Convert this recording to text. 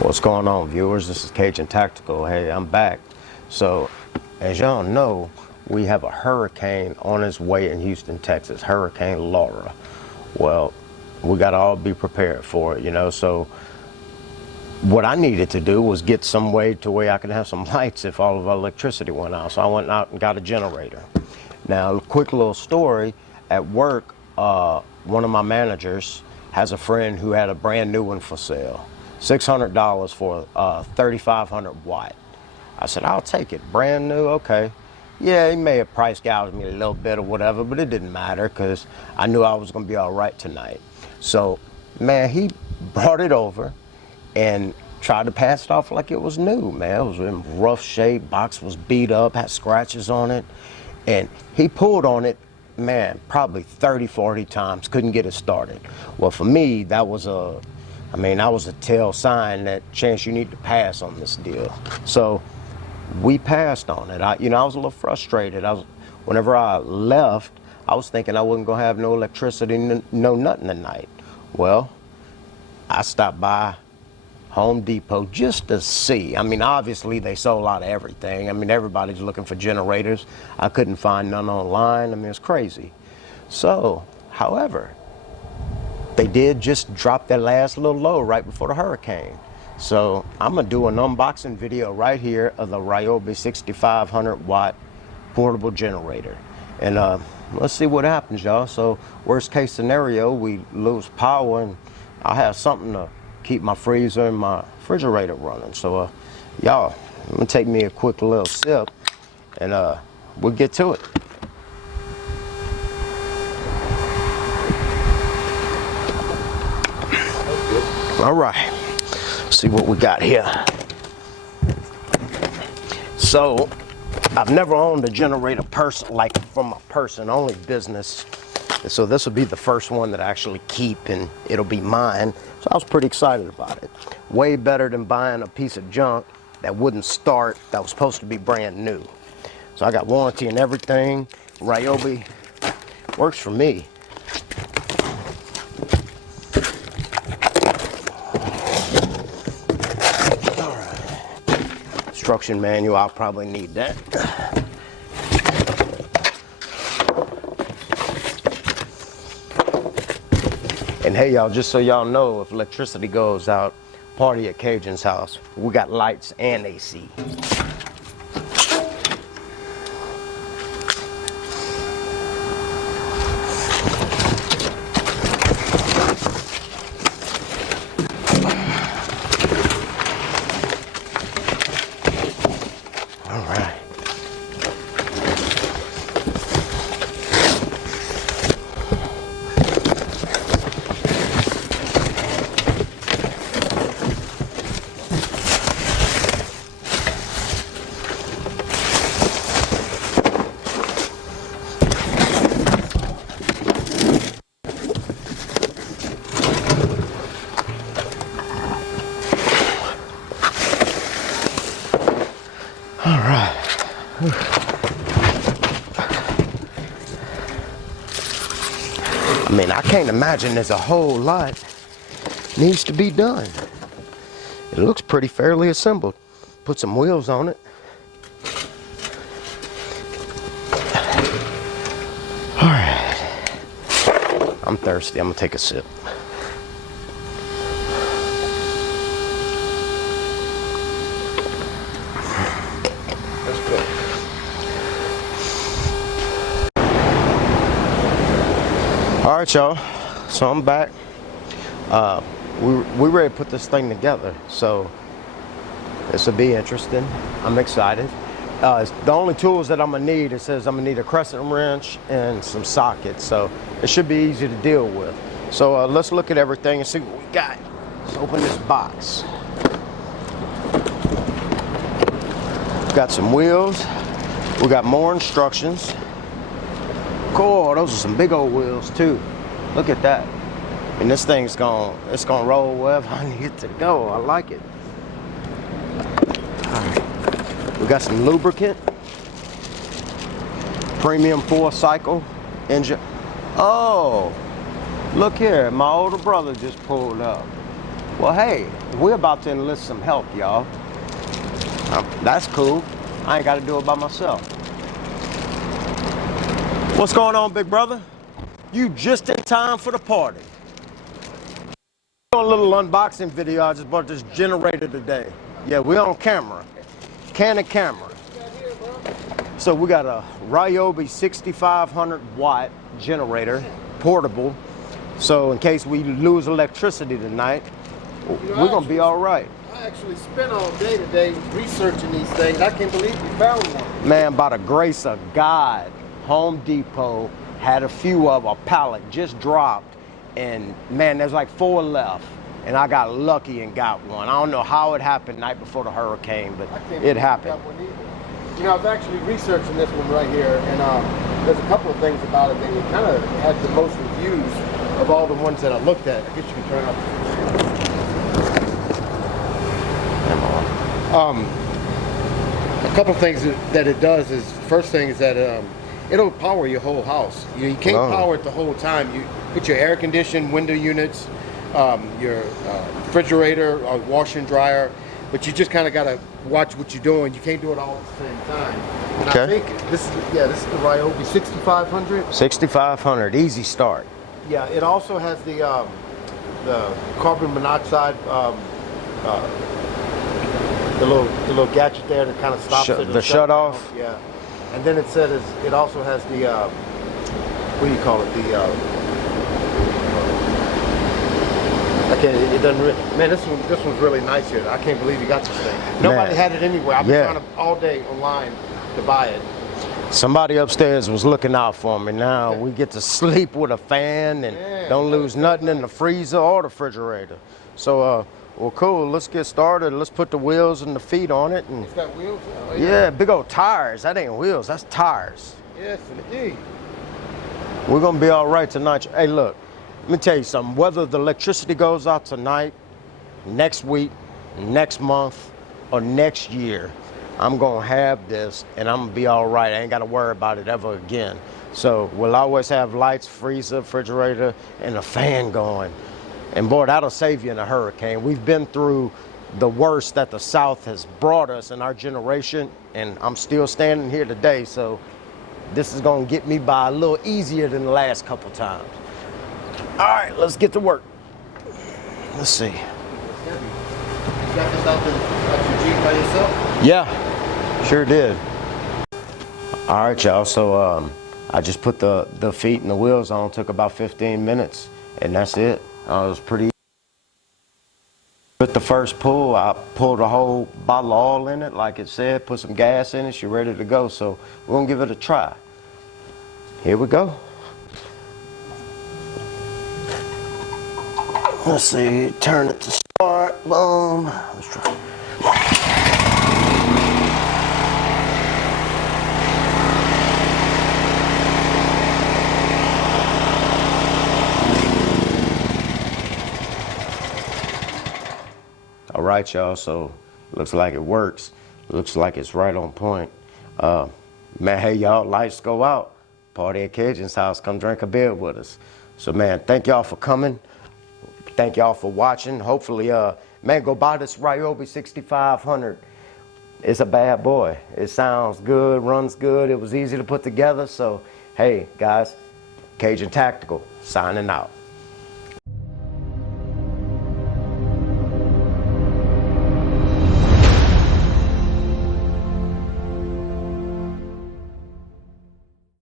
What's going on, viewers? This is Cajun Tactical. Hey, I'm back. So, as y'all know, we have a hurricane on its way in Houston, Texas, Hurricane Laura. Well, we got to all be prepared for it, you know. So, what I needed to do was get some way to where I could have some lights if all of our electricity went out. So, I went out and got a generator. Now, a quick little story. At work, one of my managers has a friend who had a brand new one for sale. $600 for 3,500 watt. I said, I'll take it. Brand new, okay. Yeah, he may have price gouged me a little bit or whatever, but it didn't matter because I knew I was going to be all right tonight. So, man, he brought it over and tried to pass it off like it was new, man. It was in rough shape, box was beat up, had scratches on it, and he pulled on it, man, probably 30, 40 times, couldn't get it started. Well, for me, that was a tell sign that chance you need to pass on this deal. So we passed on it. I was a little frustrated. Whenever I left, I was thinking I wasn't gonna have no electricity, no nothing tonight. Well, I stopped by Home Depot just to see. I mean, obviously they sold out of everything. I mean, everybody's looking for generators. I couldn't find none online. I mean, it's crazy. So, however, they did just drop that last little load right before the hurricane. So I'm gonna do an unboxing video right here of the Ryobi 6,500 watt portable generator. And let's see what happens, y'all. So worst case scenario, we lose power and I'll have something to keep my freezer and my refrigerator running. So y'all, I'm gonna take me a quick little sip and we'll get to it. All right, see what we got here. So, I've never owned a generator like from a person, only business. And so this will be the first one that I actually keep and it'll be mine. So I was pretty excited about it. Way better than buying a piece of junk that wouldn't start, that was supposed to be brand new. So I got warranty and everything. Ryobi works for me. Instruction manual, I'll probably need that. And hey y'all, just so y'all know, if electricity goes out, party at Cajun's house. We got lights and AC. All right. I mean, I can't imagine there's a whole lot needs to be done. It looks pretty fairly assembled. Put some wheels on it. All right. I'm thirsty. I'm gonna take a sip. All right, y'all, so I'm back. We ready to put this thing together, so this will be interesting. I'm excited. The only tools that I'm gonna need, it says I'm gonna need a crescent wrench and some sockets, so it should be easy to deal with. So let's look at everything and see what we got. Let's open this box. We've got some wheels. We got more instructions. Cool, those are some big old wheels too. Look at that. And this thing's it's gonna roll wherever I need it to go. I like it. All right. We got some lubricant. Premium 4-cycle engine. Oh, look here, my older brother just pulled up. Well, hey, we're about to enlist some help, y'all. That's cool. I ain't got to do it by myself. What's going on, big brother? You just in time for the party. A little unboxing video. I just bought this generator today. Yeah, we're on camera. Canon camera. So we got a Ryobi 6500 watt generator, portable. So in case we lose electricity tonight, we're gonna be all right. I actually spent all day today researching these things. I can't believe we found one. Man, by the grace of God, Home Depot had a few of a pallet just dropped, and man, there's like 4 left, and I got lucky and got one. I don't know how it happened night before the hurricane, but it happened. You know, I was actually researching this one right here, and there's a couple of things about it that it kind of had the most reviews of all the ones that I looked at. I guess you can turn it up. A couple of things that it does is, first thing is that it'll power your whole house. You can't power it the whole time. You put your air conditioning, window units, your refrigerator, washer and dryer, but you just kind of got to watch what you're doing. You can't do it all at the same time. And okay. I think this is the Ryobi 6500. 6500, easy start. Yeah, it also has the carbon monoxide, the little gadget there that kind of stops it. The shut off. Yeah, and then it said it also has the what do you call it? It doesn't really, man, this one's really nice here. I can't believe you got this thing. Nobody had it anywhere. I've been trying to all day online to buy it. Somebody upstairs was looking out for me. Now we get to sleep with a fan and don't lose nothing in the freezer or the refrigerator. So, well, cool. Let's get started. Let's put the wheels and the feet on it. And it's got wheels? Oh, yeah, big old tires. That ain't wheels. That's tires. Yes, indeed. We're gonna be all right tonight. Hey, look. Let me tell you something. Whether the electricity goes out tonight, next week, next month, or next year, I'm gonna have this and I'm gonna be all right. I ain't gotta worry about it ever again. So we'll always have lights, freezer, refrigerator, and a fan going. And boy, that'll save you in a hurricane. We've been through the worst that the South has brought us in our generation, and I'm still standing here today, so this is gonna get me by a little easier than the last couple times. All right, let's get to work. Let's see. You got this out your Jeep by yourself? Yeah, sure did. All right, y'all, so I just put the feet and the wheels on, took about 15 minutes, and that's it. It was pretty easy. With the first pull, I pulled a whole bottle of oil in it, like it said, put some gas in it, you're ready to go. So we're gonna give it a try. Here we go. Let's see, turn it to start, boom. Let's try. All right, y'all, so looks like it works. Looks like it's right on point. Man, hey, y'all, lights go out. Party at Cajun's house, come drink a beer with us. So, man, thank y'all for coming. Thank y'all for watching. Hopefully, man, go buy this Ryobi 6500. It's a bad boy. It sounds good, runs good. It was easy to put together. So, hey, guys, Cajun Tactical, signing out.